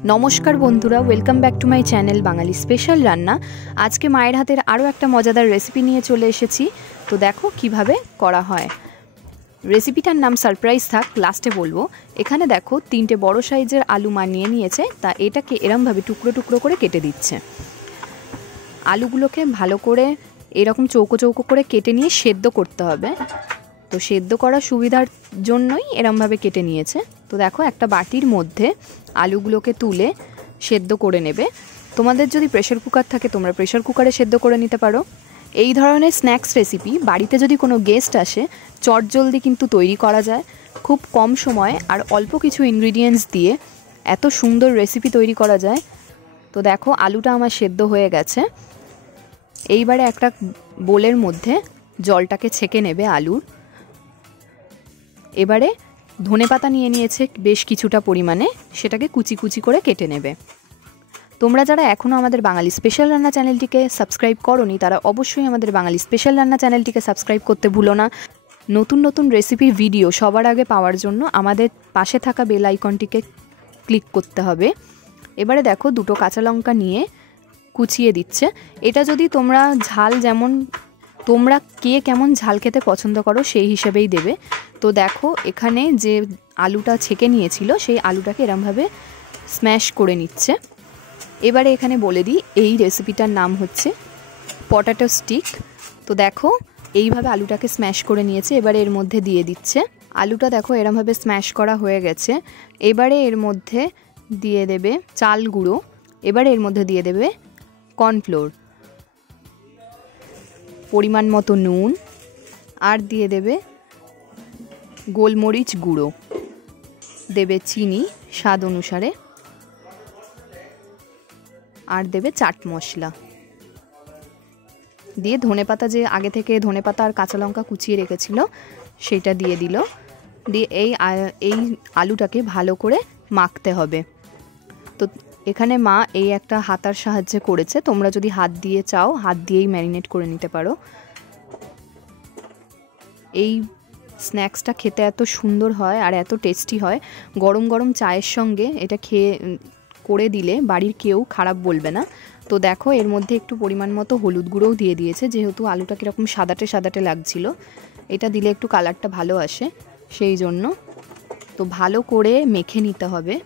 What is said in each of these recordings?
नमस्कार बंधुरा welcome back to my channel Bengali special रान्ना। आज के मायेर हाथेर आरो एक मजादार रेसिपि निये चले एसेछि। तो देखो किभाबे करा हय। रेसिपिटार नाम सरप्राइज थाक, लास्टे बोलबो। एखाने देखो तीनटे बड़ो साइजेर आलू मा निये नियेछे, ता एटाके एरम भावे टुकरो टुकरो करे केटे दिच्छे। आलूगुलोके भालो करे एरकम चौको चौको करे केटे निये सेদ্ধ करते हबे। तो सेদ্ধ करार सुविधार जोन्नोई एरम भावे केटे नियेछे। तो देखो एक बाटिर मध्य आलूगुलोके तुले सेদ্ধ करे नेबे। तोमादेर जोदि प्रेसार कुकार थाके तोमरा प्रेसार कुकारे सेদ্ধ करे निते पारो। এই ধরনের স্ন্যাক্স রেসিপি বাড়িতে যদি কোনো গেস্ট আসে চটজলদি কিন্তু তৈরি করা যায়, খুব কম সময়ে আর অল্প কিছু ইনগ্রেডিয়েন্টস দিয়ে এত সুন্দর রেসিপি তৈরি করা যায়। তো দেখো আলুটা আমার সেদ্ধ হয়ে গেছে। এইবারে একটা বোলের মধ্যে জলটাকে ছেঁকে নেবে আলুর। এবারে ধনেপাতা নিয়ে নিয়েছে বেশ কিছুটা পরিমাণে, সেটাকে কুচি কুচি করে কেটে নেবে। তোমরা যারা এখনও আমাদের বাঙালি স্পেশাল রান্না চ্যানেলটিকে সাবস্ক্রাইব করোনি তারা অবশ্যই আমাদের বাঙালি স্পেশাল রান্না চ্যানেলটিকে সাবস্ক্রাইব করতে ভুলো না। নতুন নতুন রেসিপির ভিডিও সবার আগে পাওয়ার জন্য আমাদের পাশে থাকা বেল আইকনটিকে ক্লিক করতে হবে। এবারে দেখো দুটো কাঁচা লঙ্কা নিয়ে কুচিয়ে দিচ্ছে। এটা যদি তোমরা ঝাল যেমন তোমরা কে কেমন ঝাল খেতে পছন্দ করো সেই হিসেবেই দেবে। তো দেখো এখানে যে আলুটা ছেঁকে নিয়েছিল সেই আলুটাকে এরমভাবে স্ম্যাশ করে নিচ্ছে। এবারে এখানে বলে দিই এই রেসিপিটার নাম হচ্ছে পটাটো স্টিক। তো দেখো এইভাবে আলুটাকে স্ম্যাশ করে নিয়েছে। এবারে এর মধ্যে দিয়ে দিচ্ছে। আলুটা দেখো এরমভাবে স্ম্যাশ করা হয়ে গেছে। এবারে এর মধ্যে দিয়ে দেবে চাল গুঁড়ো। এবারে এর মধ্যে দিয়ে দেবে কর্নফ্লোর, পরিমাণ মতো নুন, আর দিয়ে দেবে গোলমরিচ গুঁড়ো, দেবে চিনি স্বাদ অনুসারে, আর দেবে চাট মশলা, দিয়ে ধনেপাতা যে আগে থেকে ধনেপাতা আর কাঁচা লঙ্কা কুচিয়ে রেখেছিল সেটা দিয়ে দিল। দিয়ে এই আলুটাকে ভালো করে মাখতে হবে। তো এখানে মা এই একটা হাতার সাহায্যে করেছে, তোমরা যদি হাত দিয়ে চাও হাত দিয়েই ম্যারিনেট করে নিতে পারো। এই স্ন্যাক্সটা খেতে এত সুন্দর হয় আর এত টেস্টি হয়, গরম গরম চায়ের সঙ্গে এটা করে দিলে বাড়ির কেউ খারাপ বলবে না। তো দেখো এর মধ্যে একটু পরিমাণ মতো হলুদ গুঁড়োও দিয়ে দিয়েছে, যেহেতু আলুটা কীরকম সাদাটে সাদাটে লাগছিল, এটা দিলে একটু কালারটা ভালো আসে সেই জন্য। তো ভালো করে মেখে নিতে হবে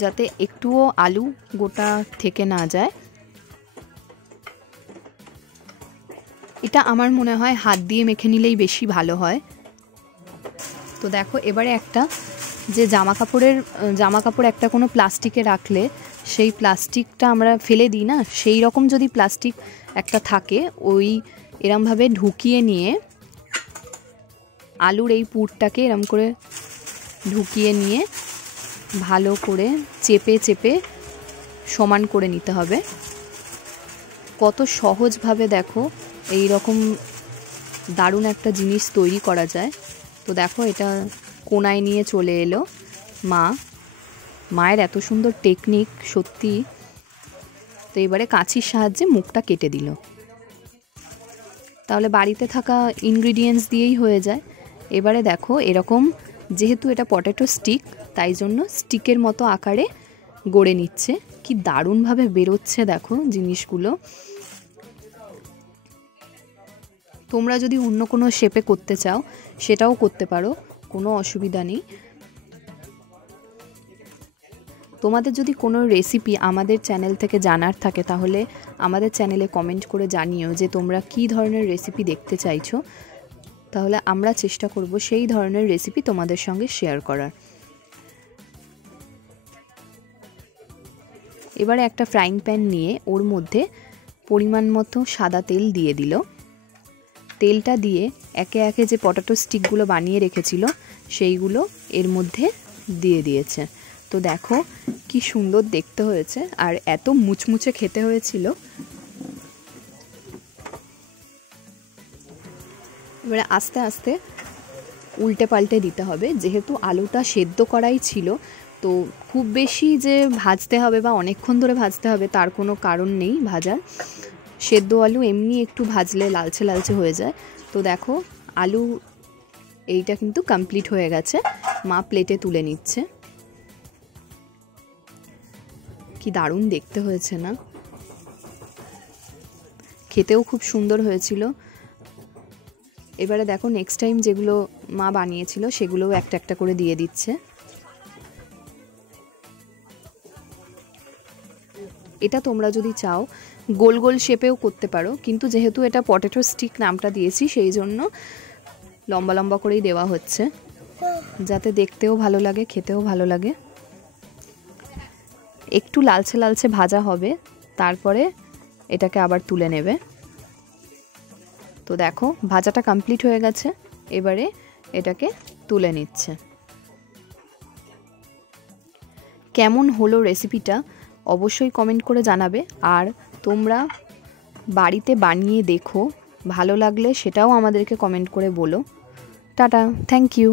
যাতে একটুও আলু গোটা থেকে না যায়। এটা আমার মনে হয় হাত দিয়ে মেখে নিলেই বেশি ভালো হয়। তো দেখো এবারে একটা যে জামা কাপড় একটা কোনো প্লাস্টিকে রাখলে সেই প্লাস্টিকটা আমরা ফেলে দিই না, সেই রকম যদি প্লাস্টিক একটা থাকে ওই এরমভাবে ঢুকিয়ে নিয়ে আলুর এই পুরটাকে এরম করে ঢুকিয়ে নিয়ে ভালো করে চেপে চেপে সমান করে নিতে হবে। কত সহজভাবে দেখো এই রকম দারুণ একটা জিনিস তৈরি করা যায়। তো দেখো এটা কোনায় নিয়ে চলে এলো মায়ের এত সুন্দর টেকনিক সত্যি। তো এবারে কাঁচির সাহায্যে মুখটা কেটে দিল। তাহলে বাড়িতে থাকা ইনগ্রিডিয়েন্টস দিয়েই হয়ে যায়। এবারে দেখো এরকম যেহেতু এটা পটেটো স্টিক তাই জন্য স্টিকের মতো আকারে গড়ে নিচ্ছে। কি দারুণভাবে বেরোচ্ছে দেখো জিনিসগুলো। তোমরা যদি অন্য কোনো শেপে করতে চাও সেটাও করতে পারো, কোনো অসুবিধা নেই। তোমাদের যদি কোনো রেসিপি আমাদের চ্যানেল থেকে জানার থাকে তাহলে আমাদের চ্যানেলে কমেন্ট করে জানিও যে তোমরা কী ধরনের রেসিপি দেখতে চাইছো, তাহলে আমরা চেষ্টা করব সেই ধরনের রেসিপি তোমাদের সঙ্গে শেয়ার করার। এবারে একটা ফ্রাইং প্যান নিয়ে ওর মধ্যে পরিমাণ মতো সাদা তেল দিয়ে দিল। তেলটা দিয়ে একে একে যে পটাটো স্টিকগুলো বানিয়ে রেখেছিল সেইগুলো এর মধ্যে দিয়ে দিয়েছে। তো দেখো কি সুন্দর দেখতে হয়েছে আর এত মুচমুচে খেতে হয়েছিল। এবারে আস্তে আস্তে উল্টে পাল্টে দিতে হবে, যেহেতু আলুটা সেদ্ধ করাই ছিল। তো খুব বেশি যে ভাজতে হবে বা অনেকক্ষণ ধরে ভাজতে হবে তার কোনো কারণ নেই ভাজার। সেদ্ধ আলু এমনি একটু ভাজলে লালচে লালচে হয়ে যায়। তো দেখো আলু এইটা কিন্তু কমপ্লিট হয়ে গেছে, মা প্লেটে তুলে নিচ্ছে। কি দারুণ দেখতে হয়েছে না? খেতেও খুব সুন্দর হয়েছিল। এবারে দেখো নেক্সট টাইম যেগুলো মা বানিয়েছিল সেগুলোও একটা একটা করে দিয়ে দিচ্ছে। এটা তোমরা যদি চাও গোল গোল শেপেও করতে পারো, কিন্তু যেহেতু এটা পটেটো স্টিক নামটা দিয়েছি সেই জন্য লম্বা লম্বা করেই দেওয়া হচ্ছে, যাতে দেখতেও ভালো লাগে, খেতেও ভালো লাগে। একটু লালচে লালচে ভাজা হবে, তারপরে এটাকে আবার তুলে নেবে। তো দেখো ভাজাটা কমপ্লিট হয়ে গেছে, এবারে এটাকে তুলে নিচ্ছে। কেমন হলো রেসিপিটা অবশ্যই কমেন্ট করে জানাবে, আর তোমরা বাড়িতে বানিয়ে দেখো, ভালো লাগলে সেটাও আমাদেরকে কমেন্ট করে বলো। Tata, thank you.